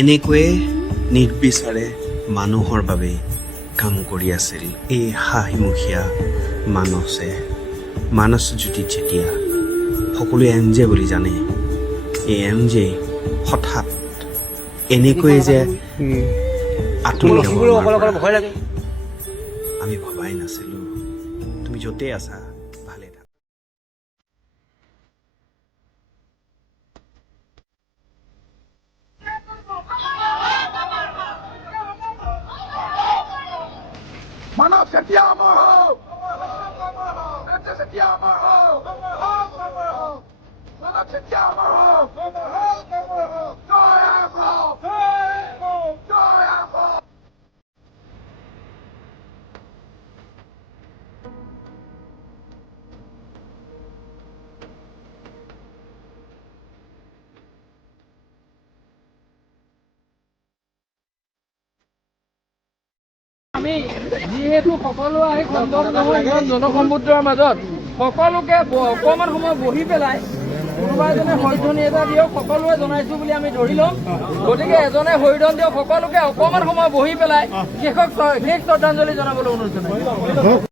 এনেকৈয়ে নিৰ্বিচাৰে মানুহৰ বাবে কাম কৰি আছিল এই হাঁহিমুখীয়া মানসজ্যোতিত যেতিয়া সকলোৱে এম জে বুলি জানে, এই এম জে হঠাৎ এনেকৈয়ে যে আঁতৰি যাব আমি ভবাই নাছিলো। তুমি য'তেই আছা ভালে থাকা। মানৱ চেতিয়া অমৰ হওক, চেতিয়া অমৰ হওক, মানৱ চেতিয়া অমৰ হওক, জয় আহক, জয় আহক। আমি যিহেতু সকলো আহি সম্ভৱ নহয় ইমান জনসমুদ্ৰৰ মাজত সকলোকে অকণমান সময় বহি পেলাই কোনোবা এজনে হৰিধনী এটা দিয়ক, সকলোৱে জনাইছো বুলি আমি ধৰি ল'ম। গতিকে এজনে হৰিধন দিয়ক, সকলোকে অকণমান সময় বহি পেলাই শেষ শ্ৰদ্ধাঞ্জলি জনাবলৈ অনুৰোধ জনাইছো।